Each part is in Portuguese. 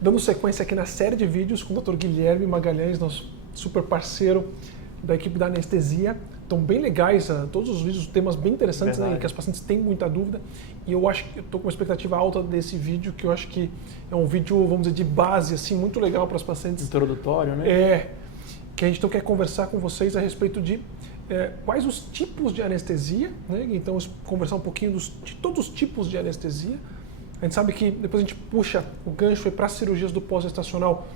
Dando sequência aqui na série de vídeos com o Dr. Guilherme Magalhães, nosso super parceiro da equipe da anestesia. Estão bem legais, todos os vídeos, temas bem interessantes, né, que as pacientes têm muita dúvida. E eu acho que eu estou com uma expectativa alta desse vídeo, que eu acho que é um vídeo, vamos dizer, de base, assim, muito legal para as pacientes. Introdutório, né? Que a gente então quer conversar com vocês a respeito de quais os tipos de anestesia, né? Então, conversar um pouquinho de todos os tipos de anestesia. A gente sabe que depois a gente puxa o gancho para as cirurgias do pós-gestacional.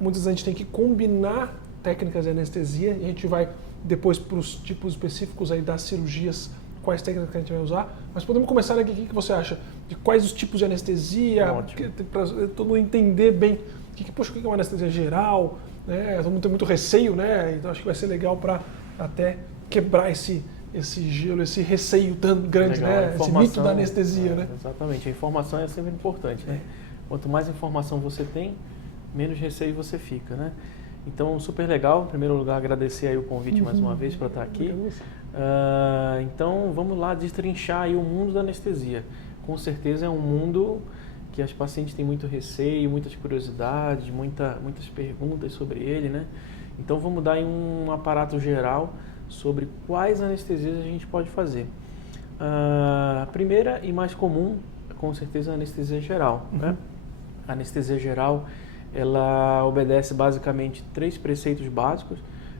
Muitas vezes a gente tem que combinar técnicas de anestesia e a gente vai depois para os tipos específicos aí das cirurgias, quais técnicas que a gente vai usar. Mas podemos começar aqui, o que você acha? De quais os tipos de anestesia, para todo mundo entender bem o que é uma anestesia geral, né? Todo mundo tem muito receio, né? Então acho que vai ser legal para até quebrar esse gelo, esse receio tão grande, né? Esse mito da anestesia, né? Exatamente, a informação é sempre importante, né? Quanto mais informação você tem, menos receio você fica, né? Então, super legal. Em primeiro lugar, agradecer aí o convite mais uma vez para estar aqui. Então, vamos lá destrinchar aí o mundo da anestesia. Com certeza é um mundo que as pacientes têm muito receio, muitas curiosidades, muitas perguntas sobre ele, né? Então, vamos dar aí um aparato geral sobre quais anestesias a gente pode fazer. A primeira e mais comum, com certeza, é a anestesia geral, né? A anestesia geral, ela obedece basicamente 3 preceitos básicos.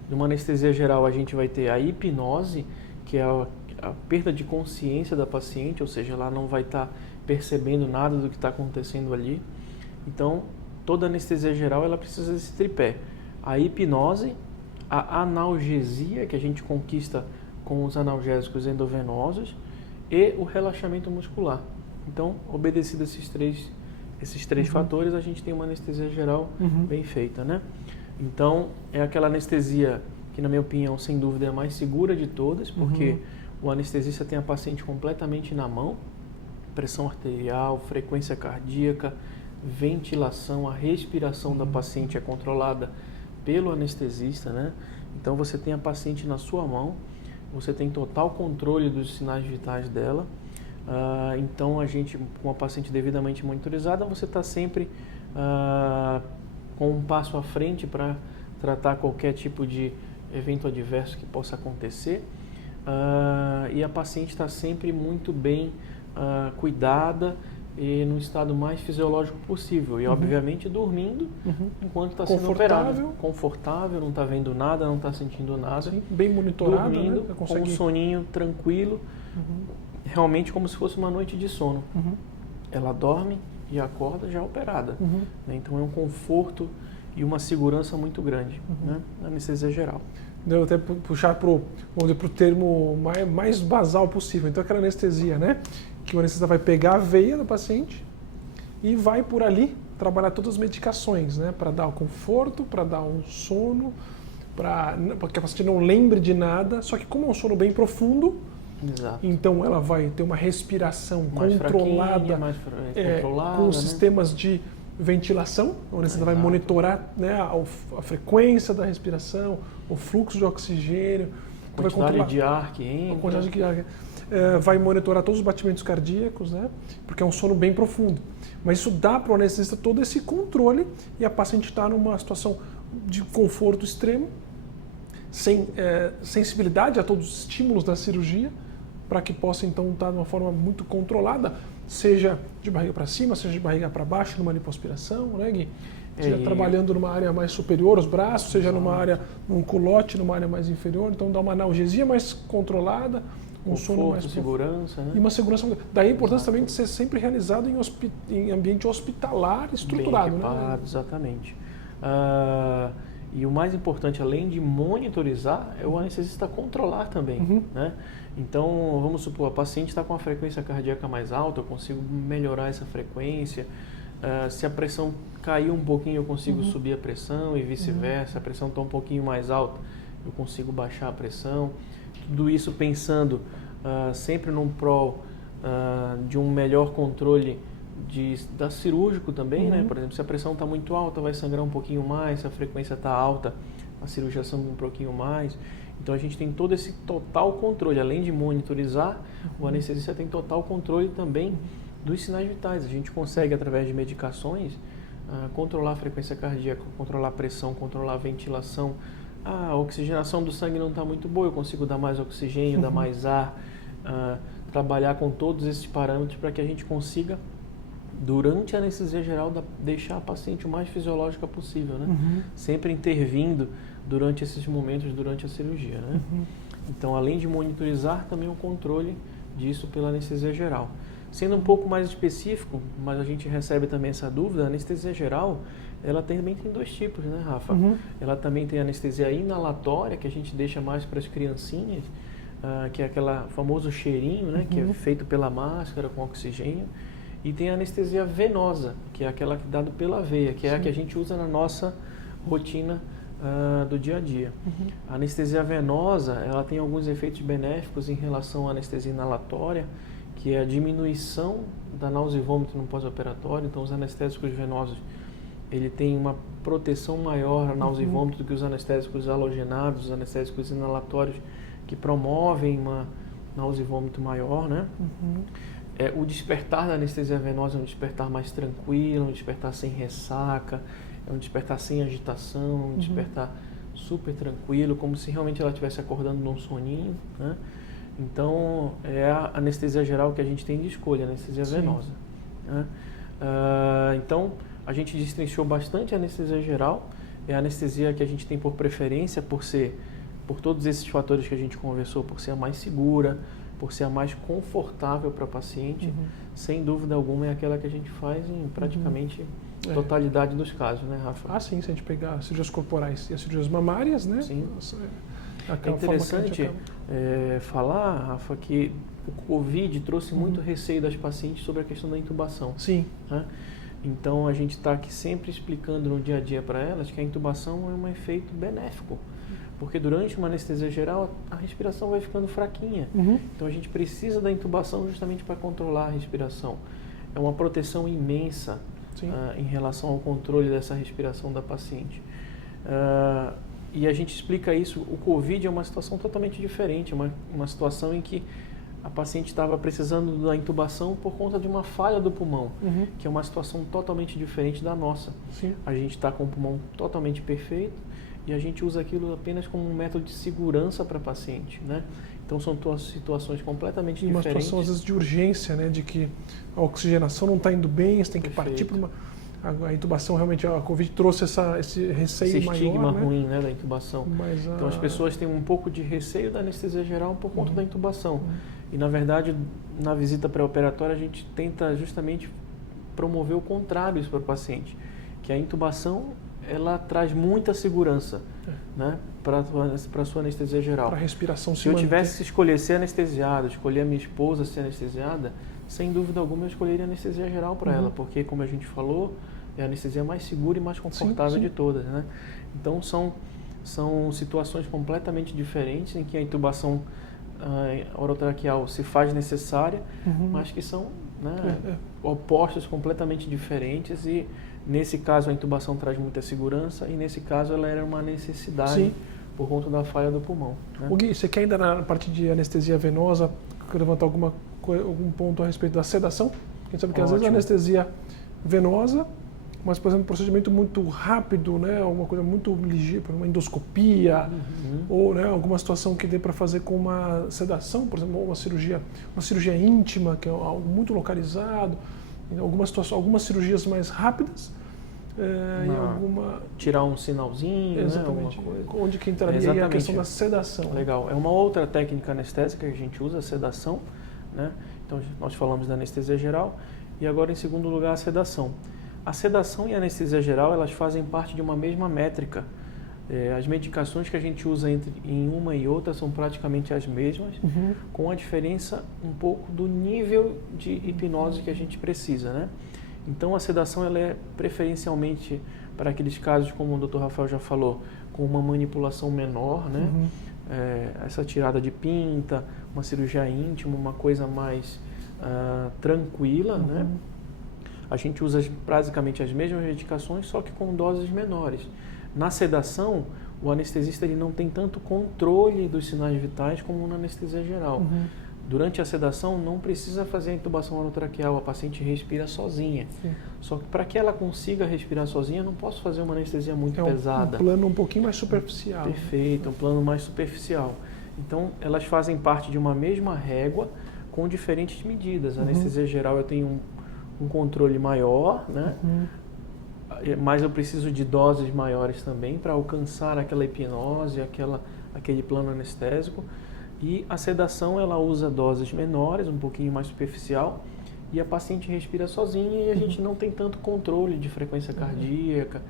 Numa anestesia geral, a gente vai ter a hipnose, que é a perda de consciência da paciente, ou seja, ela não vai estar percebendo nada do que está acontecendo ali. Então, toda anestesia geral, ela precisa desse tripé. A hipnose, a analgesia, que a gente conquista com os analgésicos endovenosos, e o relaxamento muscular. Então, obedecido esses três fatores, a gente tem uma anestesia geral bem feita, né? Então, é aquela anestesia que, na minha opinião, sem dúvida é a mais segura de todas, porque o anestesista tem a paciente completamente na mão, pressão arterial, frequência cardíaca, ventilação, a respiração da paciente é controlada pelo anestesista, né? Então, você tem a paciente na sua mão, você tem total controle dos sinais vitais dela. Então, a gente, com a paciente devidamente monitorizada, você está sempre com um passo à frente para tratar qualquer tipo de evento adverso que possa acontecer. E a paciente está sempre muito bem cuidada e no estado mais fisiológico possível. E, obviamente, dormindo enquanto está sendo operada. Confortável, não está vendo nada, não está sentindo nada. Sim, bem monitorada, dormindo, né? com um soninho tranquilo. Realmente como se fosse uma noite de sono. Ela dorme e acorda já operada. Né? Então é um conforto e uma segurança muito grande, né? Na anestesia geral. Deu até puxar para o termo mais basal possível. Então aquela anestesia, né? Que o anestesista vai pegar a veia do paciente e vai por ali trabalhar todas as medicações, né? Para dar o conforto, para dar um sono, para que a paciente não lembre de nada. Só que como é um sono bem profundo, exato, então ela vai ter uma respiração mais controlada, controlada, com né? sistemas de ventilação, onde você vai monitorar, né, a frequência da respiração, o fluxo de oxigênio, quantidade de ar que entra, vai monitorar todos os batimentos cardíacos, né, porque é um sono bem profundo. Mas isso dá para o anestesista todo esse controle e a paciente está numa situação de conforto extremo, sem sensibilidade a todos os estímulos da cirurgia, para que possa então estar de uma forma muito controlada, seja de barriga para cima, seja de barriga para baixo, numa lipoaspiração, né, Gui? Seja trabalhando numa área mais superior, os braços, seja numa área, num culote, numa área mais inferior, então dá uma analgesia mais controlada, um sono mais segurança, né? E uma segurança. Daí a importância também de ser sempre realizado em ambiente hospitalar estruturado, bem equipado, né? Exatamente. E o mais importante, além de monitorizar, é o anestesista controlar também, né? Então, vamos supor, a paciente está com a frequência cardíaca mais alta, eu consigo melhorar essa frequência. Se a pressão cair um pouquinho, eu consigo subir a pressão e vice-versa. A pressão está um pouquinho mais alta, eu consigo baixar a pressão. Tudo isso pensando sempre num prol de um melhor controle da cirúrgico também, né? Por exemplo, se a pressão está muito alta, vai sangrar um pouquinho mais, se a frequência está alta, a cirurgia sangra um pouquinho mais. Então a gente tem todo esse total controle, além de monitorizar, o anestesista tem total controle também dos sinais vitais. A gente consegue, através de medicações, controlar a frequência cardíaca, controlar a pressão, controlar a ventilação. A oxigenação do sangue não está muito boa, eu consigo dar mais oxigênio, dar mais ar, trabalhar com todos esses parâmetros para que a gente consiga, durante a anestesia geral, deixar a paciente o mais fisiológica possível, né? Sempre intervindo durante esses momentos, durante a cirurgia, né? Então, além de monitorizar, também o controle disso pela anestesia geral. Sendo um pouco mais específico, mas a gente recebe também essa dúvida, a anestesia geral, ela também tem dois tipos, né, Rafa? Ela também tem anestesia inalatória, que a gente deixa mais para as criancinhas, que é aquele famoso cheirinho, né, que é feito pela máscara com oxigênio. E tem a anestesia venosa, que é aquela que é dada pela veia, que é a que a gente usa na nossa rotina do dia a dia. A anestesia venosa, ela tem alguns efeitos benéficos em relação à anestesia inalatória, que é a diminuição da náusea e vômito no pós-operatório. Então, os anestésicos venosos, ele tem uma proteção maior à náusea e vômito do que os anestésicos halogenados, os anestésicos inalatórios, que promovem uma náusea e vômito maior, né? O despertar da anestesia venosa é um despertar mais tranquilo, um despertar sem ressaca, é um despertar sem agitação, um despertar super tranquilo, como se realmente ela estivesse acordando num soninho, né? Então, é a anestesia geral que a gente tem de escolha, a anestesia venosa, né? Então, a gente destrinchou bastante a anestesia geral, é a anestesia que a gente tem por preferência, por todos esses fatores que a gente conversou, por ser a mais segura, por ser a mais confortável para a paciente, sem dúvida alguma é aquela que a gente faz em praticamente totalidade dos casos, né, Rafa? Sim, se a gente pegar as cirurgias corporais e as cirurgias mamárias, né? Sim. É interessante falar, Rafa, que o Covid trouxe muito receio das pacientes sobre a questão da intubação. Sim. Né? Então, a gente está aqui sempre explicando no dia a dia para elas que a intubação é um efeito benéfico. Porque durante uma anestesia geral, a respiração vai ficando fraquinha. Então, a gente precisa da intubação justamente para controlar a respiração. É uma proteção imensa em relação ao controle dessa respiração da paciente. E a gente explica isso. O Covid é uma situação totalmente diferente. Uma situação em que a paciente estava precisando da intubação por conta de uma falha do pulmão, que é uma situação totalmente diferente da nossa. A gente está com o pulmão totalmente perfeito, e a gente usa aquilo apenas como um método de segurança para a paciente, né? Então são situações completamente diferentes. Uma situação às vezes de urgência, né? De que a oxigenação não está indo bem, você tem que partir para uma... A intubação, realmente, a Covid trouxe esse receio maior, estigma né? ruim, né, da intubação. Então as pessoas têm um pouco de receio da anestesia geral por conta da intubação. E na verdade, na visita pré-operatória, a gente tenta justamente promover o contrário isso para o paciente, que a intubação ela traz muita segurança, né, para a sua anestesia geral. Para a respiração se eu tivesse que escolher ser anestesiado, escolher a minha esposa ser anestesiada, sem dúvida alguma eu escolheria a anestesia geral para ela, porque, como a gente falou, é a anestesia mais segura e mais confortável de todas, né? Então são situações completamente diferentes em que a intubação orotraqueal se faz necessária, mas que são, né, opostos completamente diferentes, e nesse caso a intubação traz muita segurança e nesse caso ela era uma necessidade por conta da falha do pulmão, né? O Gui, você quer ainda na parte de anestesia venosa levantar algum ponto a respeito da sedação? A gente sabe que às vezes a anestesia venosa, mas, por exemplo, um procedimento muito rápido, né, alguma coisa muito ligeira, uma endoscopia, ou, né, alguma situação que dê para fazer com uma sedação, por exemplo, uma cirurgia íntima, que é algo muito localizado, algumas cirurgias mais rápidas, tirar um sinalzinho, exatamente, né, alguma coisa. Onde que entraria a questão da sedação. Legal. É uma outra técnica anestésica que a gente usa, a sedação, né? Então, nós falamos da anestesia geral e agora, em segundo lugar, a sedação. A sedação e a anestesia geral, elas fazem parte de uma mesma métrica. As medicações que a gente usa em uma e outra são praticamente as mesmas, com a diferença um pouco do nível de hipnose que a gente precisa, né? Então, a sedação ela é preferencialmente para aqueles casos, como o Dr. Rafael já falou, com uma manipulação menor, né? Essa tirada de pinta, uma cirurgia íntima, uma coisa mais tranquila, né? A gente usa basicamente as mesmas medicações, só que com doses menores. Na sedação, o anestesista ele não tem tanto controle dos sinais vitais como na anestesia geral. Durante a sedação não precisa fazer a intubação orotraqueal, a paciente respira sozinha. Sim. Só que para que ela consiga respirar sozinha, eu não posso fazer uma anestesia muito pesada. Um plano um pouquinho mais superficial. Perfeito, um plano mais superficial. Então, elas fazem parte de uma mesma régua com diferentes medidas. A anestesia geral eu tenho um controle maior, né? Mas eu preciso de doses maiores também para alcançar aquela hipnose, aquele plano anestésico. E a sedação, ela usa doses menores, um pouquinho mais superficial, e a paciente respira sozinha e a gente não tem tanto controle de frequência cardíaca,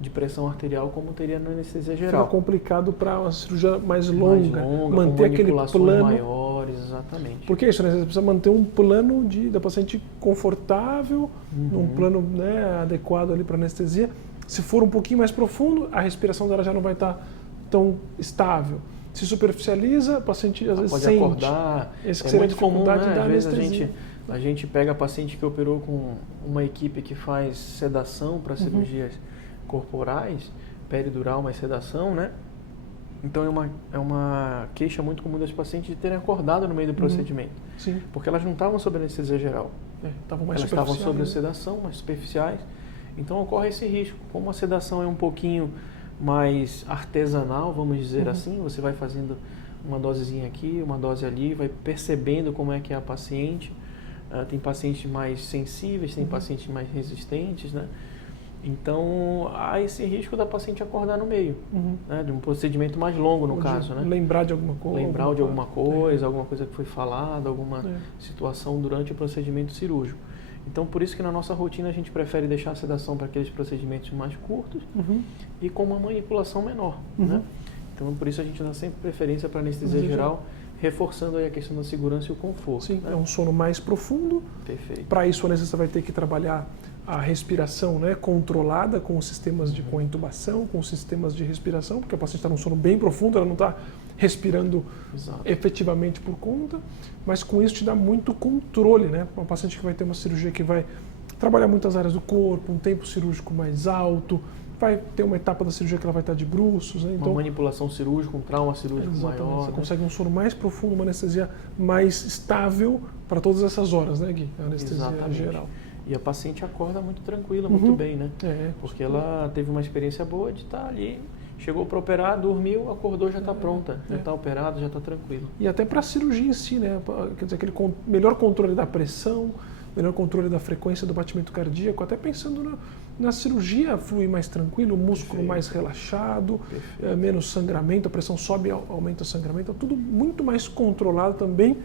de pressão arterial como teria na anestesia geral. Fica complicado para uma cirurgia mais longa manter com aquele plano maiores, exatamente. Porque é isso, né? Você precisa manter um plano da paciente confortável, num plano, né, adequado ali para anestesia. Se for um pouquinho mais profundo, a respiração dela já não vai estar tão estável. Se superficializa, o paciente às vezes pode sente. Acordar. Esse que seria muito comum, né? da Às vezes anestesia. a gente pega a paciente que operou com uma equipe que faz sedação para cirurgias corporais, peridural, mas sedação, né? Então é uma queixa muito comum das pacientes de terem acordado no meio do procedimento. Sim. Porque elas não estavam sob anestesia geral. Mais elas estavam sob né? sedação, mais superficiais. Então ocorre esse risco. Como a sedação é um pouquinho mais artesanal, vamos dizer assim, você vai fazendo uma dosezinha aqui, uma dose ali, vai percebendo como é que é a paciente. Tem pacientes mais sensíveis, tem pacientes mais resistentes, né? Então, há esse risco da paciente acordar no meio, né? De um procedimento mais longo, no caso, né? Lembrar de alguma coisa. Lembrar de alguma coisa, alguma coisa que foi falada, alguma situação durante o procedimento cirúrgico. Então, por isso que na nossa rotina a gente prefere deixar a sedação para aqueles procedimentos mais curtos e com uma manipulação menor, né? Então, por isso a gente dá sempre preferência para anestesia geral, reforçando aí a questão da segurança e o conforto. Sim, né? é um sono mais profundo. Perfeito. Para isso, o anestesista vai ter que trabalhar a respiração, né, controlada com os sistemas com a intubação, com os sistemas de respiração, porque a paciente está num sono bem profundo, ela não está respirando efetivamente por conta, mas com isso te dá muito controle, né? Uma paciente que vai ter uma cirurgia que vai trabalhar muitas áreas do corpo, um tempo cirúrgico mais alto, vai ter uma etapa da cirurgia que ela vai estar de bruços, né? Então, uma manipulação cirúrgica, um trauma cirúrgico maior. Você né? consegue um sono mais profundo, uma anestesia mais estável para todas essas horas, né, Gui? A anestesia geral. E a paciente acorda muito tranquila, muito bem, né? Porque ela teve uma experiência boa de estar ali, chegou para operar, dormiu, acordou, já está pronta, já está operada, já está tranquila. E até para a cirurgia em si, né? Quer dizer, aquele melhor controle da pressão, melhor controle da frequência do batimento cardíaco, até pensando na cirurgia fluir mais tranquilo, o músculo mais relaxado, menos sangramento, a pressão sobe, aumenta o sangramento, tudo muito mais controlado também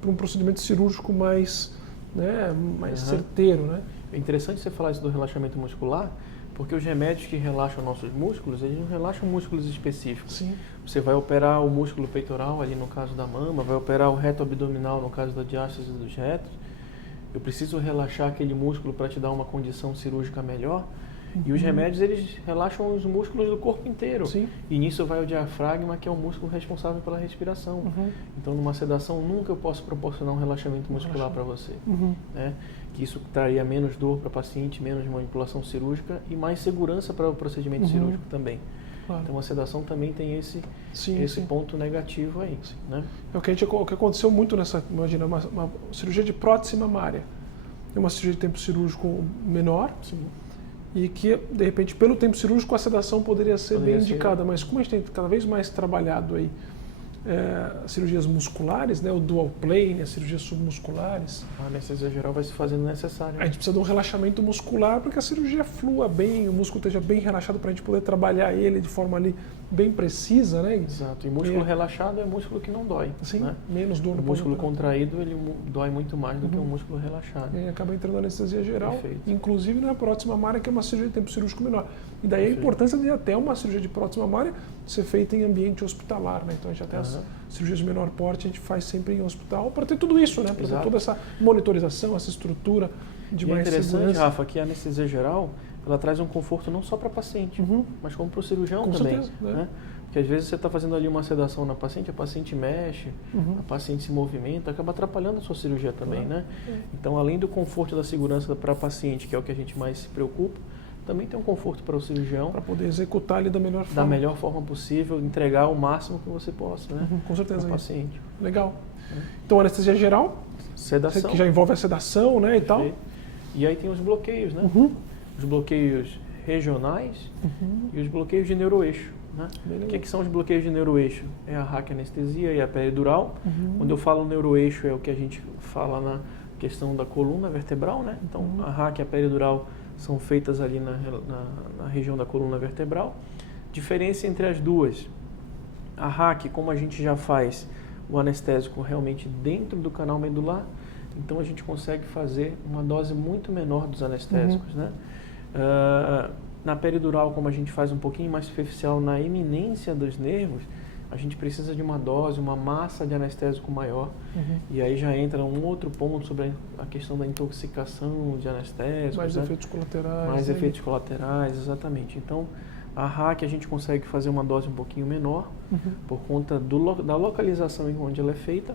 para um procedimento cirúrgico mais, né, mais certeiro, né? É interessante você falar isso do relaxamento muscular, porque os remédios que relaxam nossos músculos, eles não relaxam músculos específicos. Sim. Você vai operar o músculo peitoral, ali no caso da mama, vai operar o reto abdominal, no caso da diástase dos retos. Eu preciso relaxar aquele músculo para te dar uma condição cirúrgica melhor. E os remédios, eles relaxam os músculos do corpo inteiro. Sim. E nisso vai o diafragma, que é o músculo responsável pela respiração. Então, numa sedação, nunca eu posso proporcionar um relaxamento muscular para você. Né? Que isso traria menos dor para o paciente, menos manipulação cirúrgica e mais segurança para o procedimento cirúrgico também. Claro. Então, a sedação também tem esse ponto negativo aí. Né? É o que aconteceu muito nessa, imagina, uma cirurgia de prótese mamária. É uma cirurgia de tempo cirúrgico menor. Sim. E que, de repente, pelo tempo cirúrgico, a sedação poderia ser bem indicada. Mas como a gente tem cada vez mais trabalhado aí cirurgias musculares, né, o dual plane, as cirurgias submusculares, A anestesia geral vai se fazendo necessária. a gente precisa de um relaxamento muscular para que a cirurgia flua bem, o músculo esteja bem relaxado para a gente poder trabalhar ele de forma ali bem precisa, né? Exato. E músculo relaxado é músculo que não dói. Sim, né? menos dor no O músculo contraído, ele dói muito mais do que um músculo relaxado. E aí acaba entrando na anestesia geral, Perfeito. inclusive na prótese mamária, que é uma cirurgia de tempo cirúrgico menor. E daí a importância de até uma cirurgia de prótese mamária ser feita em ambiente hospitalar, né? Então a gente até as cirurgias de menor porte a gente faz sempre em hospital para ter tudo isso, né? Para ter toda essa monitorização, essa estrutura de mais segurança. É interessante, Rafa, que a anestesia geral, ela traz um conforto não só para a paciente, mas como para o cirurgião Com também. certeza, né? Né? Porque às vezes você está fazendo ali uma sedação na paciente, a paciente mexe, a paciente se movimenta, acaba atrapalhando a sua cirurgia também, né? Então, além do conforto e da segurança para a paciente, que é o que a gente mais se preocupa, também tem um conforto para o cirurgião. Para poder executar ali da melhor forma. Da melhor forma possível, entregar o máximo que você possa, né? Com certeza. Ao paciente. Legal. Então, anestesia geral, sedação. Que já envolve a sedação, né, e tal. E aí tem os bloqueios, né? Os bloqueios regionais e os bloqueios de neuroeixo. Né? O que são os bloqueios de neuroeixo? É a raquianestesia e a peridural. Quando eu falo neuroeixo é o que a gente fala na questão da coluna vertebral, né? Então a raquia e a peridural são feitas ali na região da coluna vertebral. Diferença entre as duas: a raquia, como a gente já faz o anestésico realmente dentro do canal medular, então a gente consegue fazer uma dose muito menor dos anestésicos, né? Na peridural, como a gente faz um pouquinho mais superficial na eminência dos nervos, a gente precisa de uma dose, uma massa de anestésico maior. E aí já entra um outro ponto sobre a questão da intoxicação de anestésicos. Mais né? efeitos colaterais. Mais efeitos colaterais, exatamente. Então, a RAC a gente consegue fazer uma dose um pouquinho menor, por conta da localização onde ela é feita.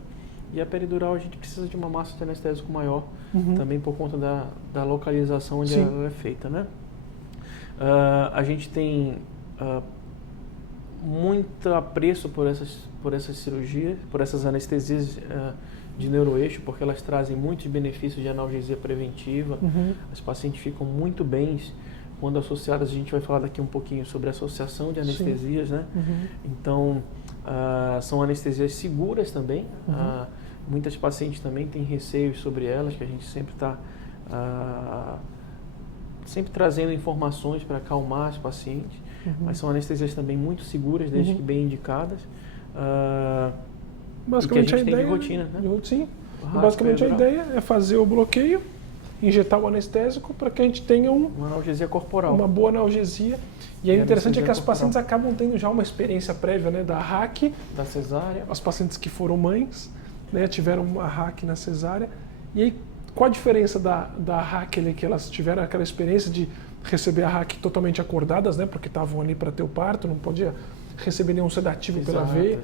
E a peridural a gente precisa de uma massa de anestésico maior, também por conta da localização onde ela é feita, né? A gente tem muito apreço por essas cirurgias, por essas anestesias de neuroeixo, porque elas trazem muitos benefícios de analgesia preventiva. Os pacientes ficam muito bens quando associadas. A gente vai falar daqui um pouquinho sobre a associação de anestesias, né? Então, são anestesias seguras também. Muitas pacientes também têm receios sobre elas, que a gente sempre está sempre trazendo informações para acalmar os pacientes, mas são anestesias também muito seguras, desde que bem indicadas. Basicamente que a gente tem ideia, de rotina, né? Sim. Basicamente a ideia é fazer o bloqueio, injetar o anestésico para que a gente tenha uma analgesia corporal. Uma boa analgesia. E é interessante que as pacientes acabam tendo já uma experiência prévia, né, da RAC, da cesárea. As pacientes que foram mães, né, tiveram uma RAC na cesárea. E aí, qual a diferença da RAC ali, que elas tiveram aquela experiência de receber a RAC totalmente acordadas, né, porque estavam ali para ter o parto, não podia receber nenhum sedativo pela veia,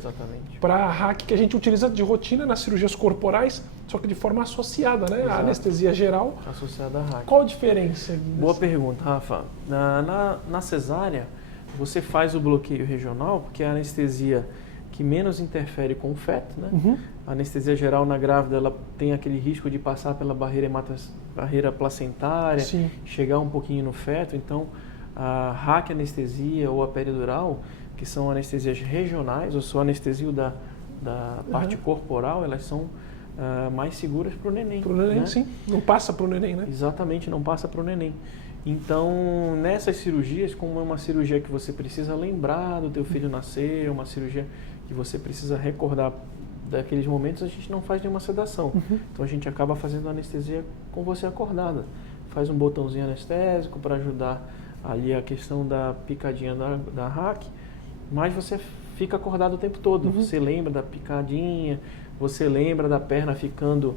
para a RAC que a gente utiliza de rotina nas cirurgias corporais, só que de forma associada, né, à anestesia geral. Associada à RAC. Qual a diferença? Boa pergunta, Rafa. Na cesárea, você faz o bloqueio regional, porque é a anestesia que menos interfere com o feto, né? A anestesia geral na grávida, ela tem aquele risco de passar pela barreira placentária, chegar um pouquinho no feto. Então, a raquianestesia ou a peridural, que são anestesias regionais, ou só anestesia da parte corporal, elas são mais seguras para o neném. Para o neném, né? Sim. Não passa para o neném, né? Exatamente, não passa para o neném. Então, nessas cirurgias, como é uma cirurgia que você precisa lembrar do teu filho nascer, uma cirurgia que você precisa recordar daqueles momentos, a gente não faz nenhuma sedação. Então, a gente acaba fazendo a anestesia com você acordada. Faz um botãozinho anestésico para ajudar ali a questão da picadinha da RAC, mas você fica acordado o tempo todo. Você lembra da picadinha, você lembra da perna ficando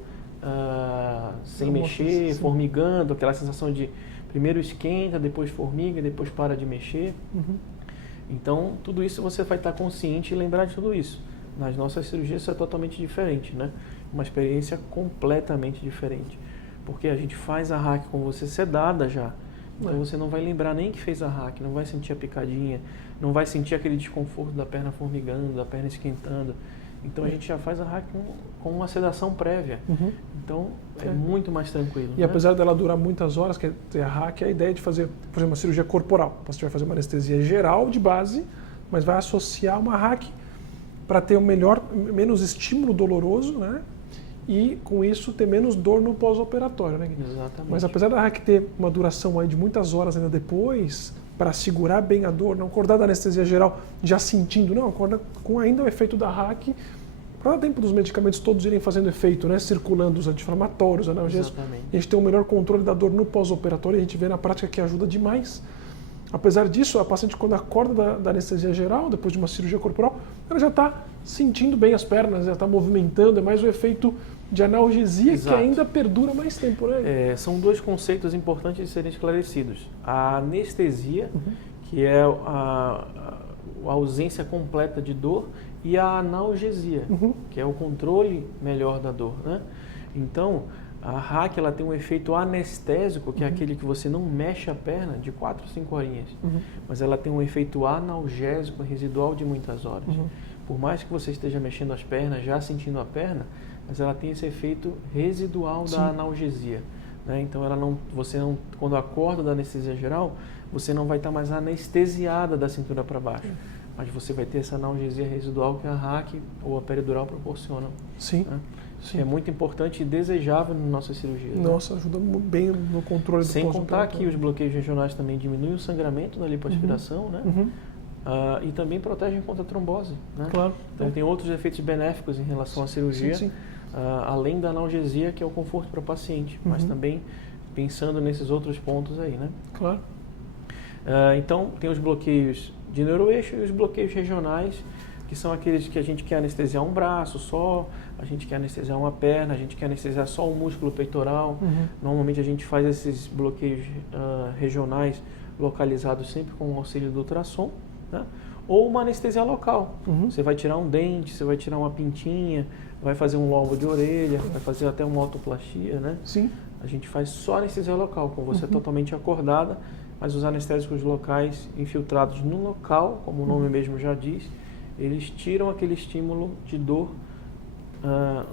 sem mexer, formigando, aquela sensação de primeiro esquenta, depois formiga, depois para de mexer. Então, tudo isso você vai estar consciente e lembrar de tudo isso. Nas nossas cirurgias isso é totalmente diferente, né? Uma experiência completamente diferente. Porque a gente faz a RAC com você sedada já. Então você não vai lembrar nem que fez a RAC, não vai sentir a picadinha, não vai sentir aquele desconforto da perna formigando, da perna esquentando. Então a gente já faz a RAC com uma sedação prévia. Então é muito mais tranquilo. E apesar dela durar muitas horas, que é a RAC, é a ideia de fazer, por exemplo, uma cirurgia corporal. Você vai fazer uma anestesia geral de base, mas vai associar uma RAC para ter menos estímulo doloroso, né? E com isso ter menos dor no pós-operatório, né? Exatamente. Mas apesar da RAC ter uma duração aí de muitas horas ainda depois, para segurar bem a dor, não acordar da anestesia geral já sentindo, não, acorda com ainda o efeito da RAC, para dar tempo dos medicamentos todos irem fazendo efeito, né? Circulando os anti-inflamatórios, analgésicos. E a gente tem um melhor controle da dor no pós-operatório, e a gente vê na prática que ajuda demais. Apesar disso, a paciente quando acorda da anestesia geral, depois de uma cirurgia corporal, ela já está sentindo bem as pernas, já está movimentando, é mais o efeito de analgesia. Exato. Que ainda perdura mais tempo, né? São dois conceitos importantes de serem esclarecidos. A anestesia, que é a ausência completa de dor, e a analgesia, que é o controle melhor da dor, né? Então, A hack, ela tem um efeito anestésico, que é aquele que você não mexe a perna de 4 a 5 horinhas. Mas ela tem um efeito analgésico residual de muitas horas. Por mais que você esteja mexendo as pernas, já sentindo a perna, mas ela tem esse efeito residual da analgesia. Né? Então, você não, quando acorda da anestesia geral, você não vai estar mais anestesiada da cintura para baixo. Mas você vai ter essa analgesia residual que a hack ou a peridural proporcionam. Sim. Né? Sim. É muito importante e desejável nas nossas cirurgias. Nossa, ajuda bem no controle do Sem contar que pós-operatório. os bloqueios regionais também diminuem o sangramento da lipoaspiração, né? E também protegem contra a trombose. Né? Claro. Então tem outros efeitos benéficos em relação à cirurgia, Sim. além da analgesia, que é o conforto para o paciente, mas também pensando nesses outros pontos aí, né? Claro. Então tem os bloqueios de neuroeixo e os bloqueios regionais, que são aqueles que a gente quer anestesiar um braço só, a gente quer anestesiar uma perna, a gente quer anestesiar só o músculo peitoral. Normalmente a gente faz esses bloqueios regionais localizados sempre com o auxílio do ultrassom, né? Ou uma anestesia local. Você vai tirar um dente, você vai tirar uma pintinha, vai fazer um lobo de orelha, vai fazer até uma otoplastia, né? Sim. A gente faz só anestesia local, com você totalmente acordada, mas os anestésicos locais infiltrados no local, como o nome mesmo já diz, eles tiram aquele estímulo de dor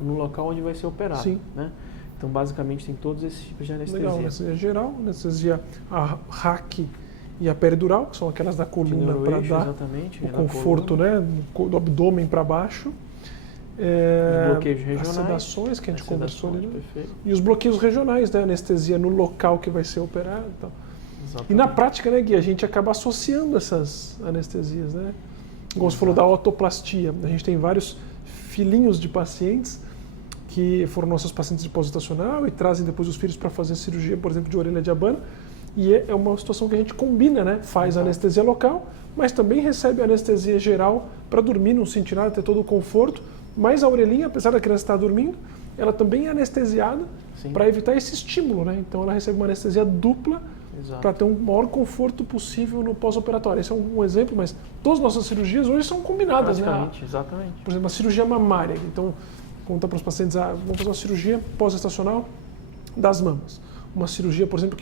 no local onde vai ser operado. Sim. Né? Então, basicamente, tem todos esses tipos de anestesia. Legal, anestesia geral, anestesia a hack e a peridural, que são aquelas da coluna para dar exatamente, o conforto, né, do abdômen para baixo. Os bloqueios regionais. As sedações que a gente conversou ali. Né? Perfeito. E os bloqueios regionais, né, anestesia no local que vai ser operado e tal. Exatamente. E na prática, né, Gui, a gente acaba associando essas anestesias, né? Como você falou da otoplastia, a gente tem vários filhinhos de pacientes que foram nossos pacientes de pós-operacional e trazem depois os filhos para fazer cirurgia, por exemplo, de orelha de abano. E é uma situação que a gente combina, né? Faz a anestesia local, mas também recebe a anestesia geral para dormir, não sentir nada, ter todo o conforto. Mas a orelhinha, apesar da criança estar dormindo, ela também é anestesiada para evitar esse estímulo, né? Então ela recebe uma anestesia dupla para ter um maior conforto possível no pós-operatório. Esse é um exemplo, mas todas as nossas cirurgias hoje são combinadas, né? Exatamente. Por exemplo, a cirurgia mamária. Então, conta para os pacientes, vamos fazer uma cirurgia pós-gestacional das mamas. Uma cirurgia, por exemplo,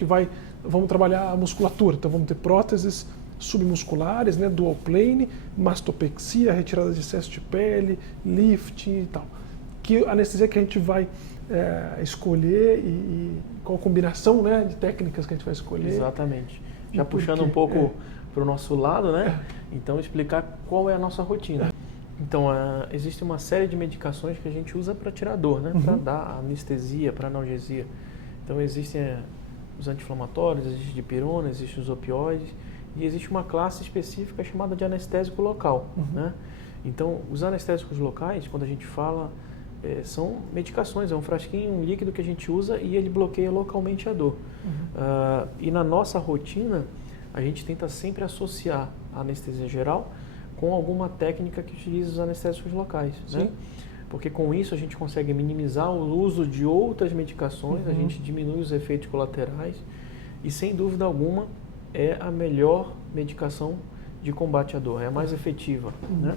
vamos trabalhar a musculatura. Então, vamos ter próteses submusculares, né, dual plane, mastopexia, retirada de excesso de pele, lifting e tal. Que anestesia que a gente vai escolher e qual a combinação, né, de técnicas que a gente vai escolher. Exatamente. Já puxando um pouco para o nosso lado, né? Então, explicar qual é a nossa rotina. Então, existe uma série de medicações que a gente usa para tirar dor, né? Para dar anestesia, para analgesia. Então, existem os anti-inflamatórios, existe dipirona, existem os opioides e existe uma classe específica chamada de anestésico local, né? Então, os anestésicos locais, quando a gente fala, são medicações, é um frasquinho, um líquido que a gente usa e ele bloqueia localmente a dor. E na nossa rotina, a gente tenta sempre associar a anestesia geral com alguma técnica que utiliza os anestésicos locais, né? Porque com isso a gente consegue minimizar o uso de outras medicações, a gente diminui os efeitos colaterais e, sem dúvida alguma, é a melhor medicação de combate à dor, é a mais efetiva, né?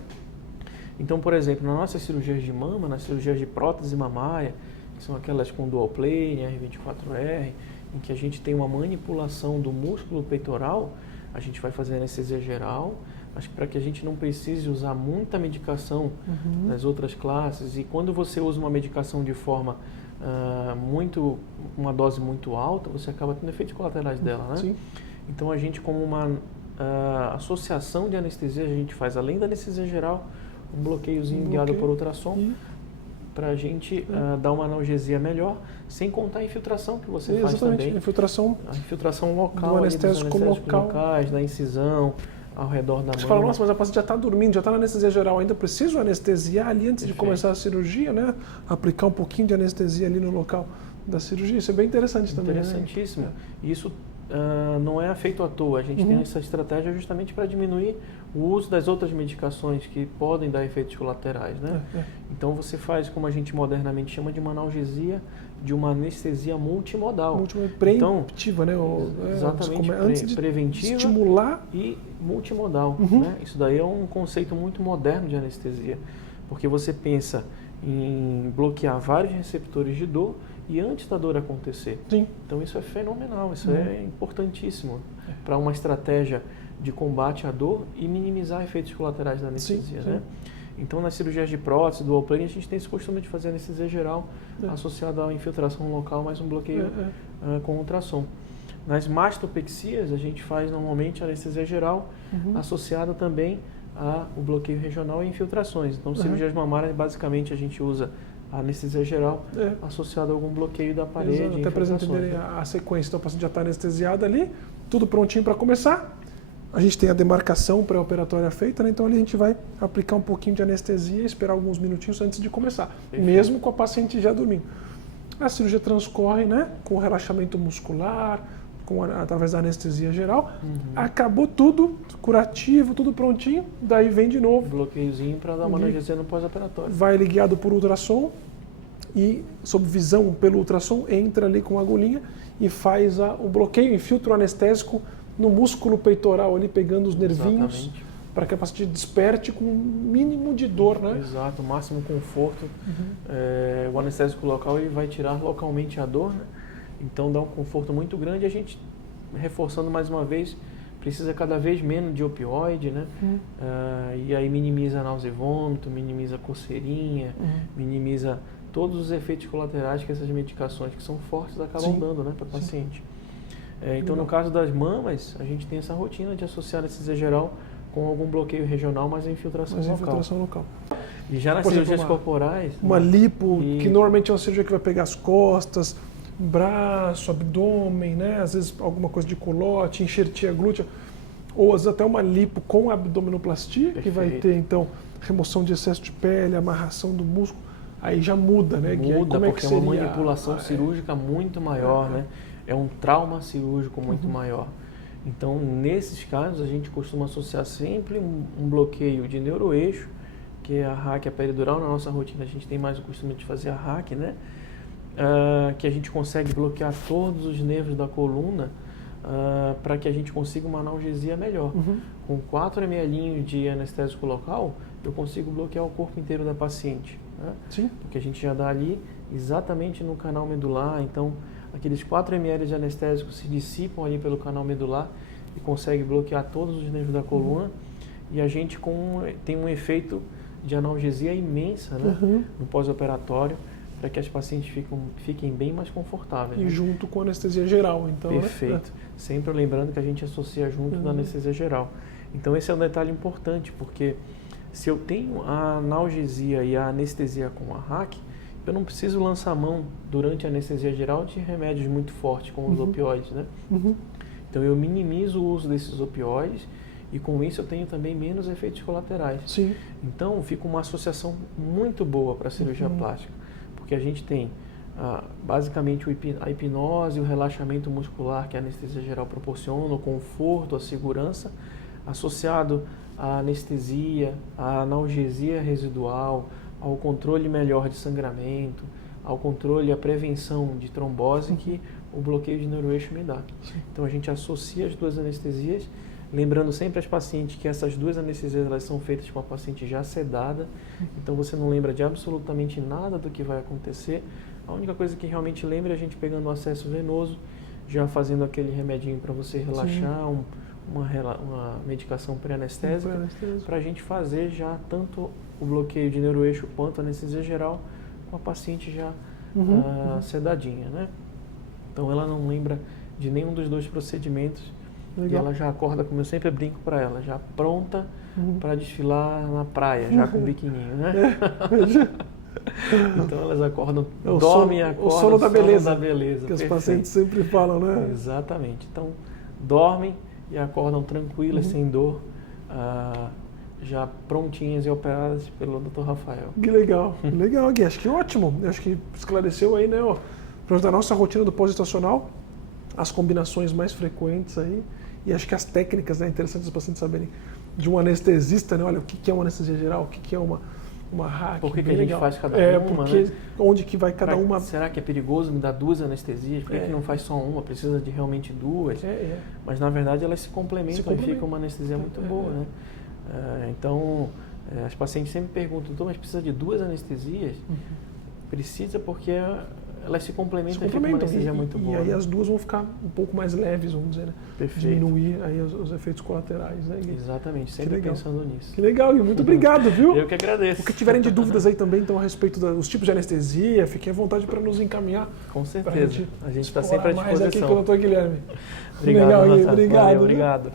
Então, por exemplo, nas nossas cirurgias de mama, nas cirurgias de prótese mamária, que são aquelas com dual plane, R24R, em que a gente tem uma manipulação do músculo peitoral, a gente vai fazer anestesia geral, mas para que a gente não precise usar muita medicação das outras classes. E quando você usa uma medicação de forma uma dose muito alta, você acaba tendo efeitos colaterais dela, né? Sim. Então a gente, como uma associação de anestesia, a gente faz, além da anestesia geral, um bloqueiozinho guiado por ultrassom, para a gente dar uma analgesia melhor, sem contar a infiltração que você faz também. A infiltração local, do anestésico local, locais, da incisão, ao redor da mama. Você fala, nossa, mas a paciente já está dormindo, já está na anestesia geral, ainda preciso anestesiar ali antes de começar a cirurgia, né? Aplicar um pouquinho de anestesia ali no local da cirurgia, isso é bem interessante também. Interessantíssimo. Né? Isso não é feito à toa, a gente tem essa estratégia justamente para diminuir o uso das outras medicações que podem dar efeitos colaterais, né? Então você faz, como a gente modernamente chama, de uma analgesia, de uma anestesia multimodal. Preventiva, né? Exatamente, antes de preventiva estimular e multimodal. Né? Isso daí é um conceito muito moderno de anestesia, porque você pensa em bloquear vários receptores de dor e antes da dor acontecer. Sim. Então isso é fenomenal, isso é importantíssimo para uma estratégia de combate à dor e minimizar efeitos colaterais da anestesia, né? Então, nas cirurgias de prótese, dual plane, a gente tem esse costume de fazer anestesia geral associada à infiltração local, mais um bloqueio com ultrassom. Nas mastopexias, a gente faz normalmente anestesia geral associada também ao bloqueio regional e infiltrações. Então, cirurgias mamárias, basicamente, a gente usa a anestesia geral associada a algum bloqueio da parede. Exato. Até para eles entenderem a sequência. Então, o paciente já está anestesiado ali, tudo prontinho para começar. A gente tem a demarcação pré-operatória feita, né? Então ali a gente vai aplicar um pouquinho de anestesia e esperar alguns minutinhos antes de começar, mesmo com a paciente já dormindo. A cirurgia transcorre, né, com relaxamento muscular, através da anestesia geral. Acabou tudo, curativo, tudo prontinho, daí vem de novo. Bloqueiozinho para dar uma analgesia no pós-operatório. Vai ele guiado por ultrassom e, sob visão pelo ultrassom, entra ali com a agulhinha e faz o bloqueio, infiltra o anestésico no músculo peitoral ali, pegando os nervinhos, para que a paciente desperte com o mínimo de dor, né? Exato, o máximo conforto. O anestésico local ele vai tirar localmente a dor, né? Então dá um conforto muito grande. A gente, reforçando mais uma vez, precisa cada vez menos de opioide, né? E aí minimiza náusea e vômito, minimiza coceirinha, minimiza todos os efeitos colaterais que essas medicações que são fortes acabam dando, né, para o paciente. Então, no caso das mamas, a gente tem essa rotina de associar a anestesia geral com algum bloqueio regional, mas a infiltração local. E já nas cirurgias corporais... Uma lipo, que normalmente é uma cirurgia que vai pegar as costas, braço, abdômen, né? Às vezes alguma coisa de culote, enxertia glútea, ou às vezes até uma lipo com abdominoplastia, que vai ter, então, remoção de excesso de pele, amarração do músculo. Aí já muda, né? Muda, porque é uma manipulação cirúrgica muito maior, né? É um trauma cirúrgico muito maior. Então, nesses casos, a gente costuma associar sempre um bloqueio de neuroeixo, que é a RAC, a peridural. Na nossa rotina, a gente tem mais o costume de fazer a RAC, né? Que a gente consegue bloquear todos os nervos da coluna para que a gente consiga uma analgesia melhor. Com 4 ml de anestésico local, eu consigo bloquear o corpo inteiro da paciente. Né? Sim. Porque a gente já dá ali exatamente no canal medular, então aqueles 4 ml de anestésico se dissipam ali pelo canal medular e consegue bloquear todos os nervos da coluna e a gente tem um efeito de analgesia imensa, né? No pós-operatório, para que as pacientes fiquem bem mais confortáveis. E né? junto com a anestesia geral, então. Perfeito. Né? Sempre lembrando que a gente associa junto da anestesia geral. Então esse é um detalhe importante, porque se eu tenho a analgesia e a anestesia com a RAC, eu não preciso lançar mão durante a anestesia geral de remédios muito fortes, como os opioides, né? Então eu minimizo o uso desses opioides e com isso eu tenho também menos efeitos colaterais. Sim. Então fica uma associação muito boa para a cirurgia plástica, porque a gente tem basicamente a hipnose, o relaxamento muscular que a anestesia geral proporciona, o conforto, a segurança, associado à anestesia, à analgesia residual, ao controle melhor de sangramento, ao controle e à prevenção de trombose que o bloqueio de neuroeixo me dá. Então a gente associa as duas anestesias, lembrando sempre às pacientes que essas duas anestesias elas são feitas com a paciente já sedada, então você não lembra de absolutamente nada do que vai acontecer. A única coisa que realmente lembra é a gente pegando o acesso venoso, já fazendo aquele remedinho para você relaxar, uma medicação pré-anestésica, para a gente fazer já tanto o bloqueio de neuroeixo quanto a anestesia geral com a paciente já sedadinha, né? Então ela não lembra de nenhum dos dois procedimentos. Legal. E ela já acorda, como eu sempre brinco para ela, já pronta para desfilar na praia, já com o biquininho, né? Então elas acordam, dormem e acordam. O sono da beleza. Que os pacientes sempre falam, né? Exatamente. Então dormem e acordam tranquilas, sem dor, já prontinhas e operadas pelo Dr. Rafael. Que legal, legal, Gui. Acho que ótimo. Acho que esclareceu aí, né? Da nossa rotina do pós-estacional, as combinações mais frequentes aí, e acho que as técnicas, né, interessantes os pacientes saberem de um anestesista, né, olha, o que é uma anestesia geral, o que é uma RAC. Por que a gente faz cada uma, porque né? Onde que vai cada uma... Será que é perigoso me dar duas anestesias? Por que não faz só uma? Precisa de realmente duas? Mas na verdade elas se complementam e fica uma anestesia muito boa, né? Então, as pacientes sempre perguntam, então, mas precisa de duas anestesias? Precisa porque elas se complementam e fica uma anestesia muito boa. E aí né? as duas vão ficar um pouco mais leves, vamos dizer, né? Perfeito. Diminuir aí os efeitos colaterais, né, Gui? Exatamente, sempre legal. pensando nisso. Que legal, Gui. Muito obrigado, viu? Eu que agradeço. O que tiverem de dúvidas aí também, então, a respeito dos tipos de anestesia, fiquem à vontade para nos encaminhar. Com certeza. A gente está sempre à mais aqui disposição. com o Dr. Guilherme. Obrigado, legal, Gui. Natália. Obrigado. Valeu, Né? obrigado.